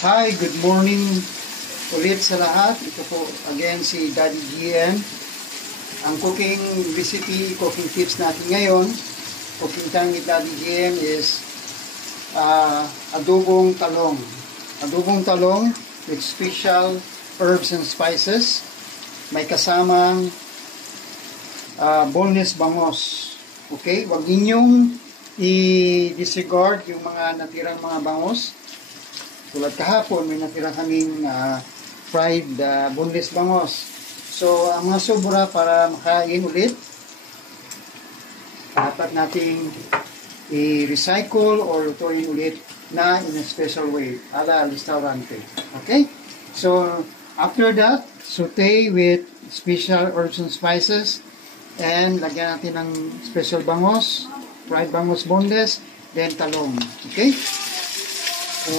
Hi, good morning ulit sa lahat. Ito po again si Daddy GM. Ang cooking recipe, cooking tips natin ngayon, cooking time with Daddy GM is adobong talong. Adobong talong with special herbs and spices. May kasamang boneless bangos. Okay? Huwag ninyong i-disregard yung mga natirang mga bangos. Tulad kahapon, may natira kaming fried boneless bangos. So, ang mga sobra para makain ulit, dapat nating i-recycle or lutuin ulit na in a special way, ala restaurante. Okay? So, after that, saute with special herbs and spices and lagyan natin ng special bangos, fried bangos boneless, then talong. Okay? So,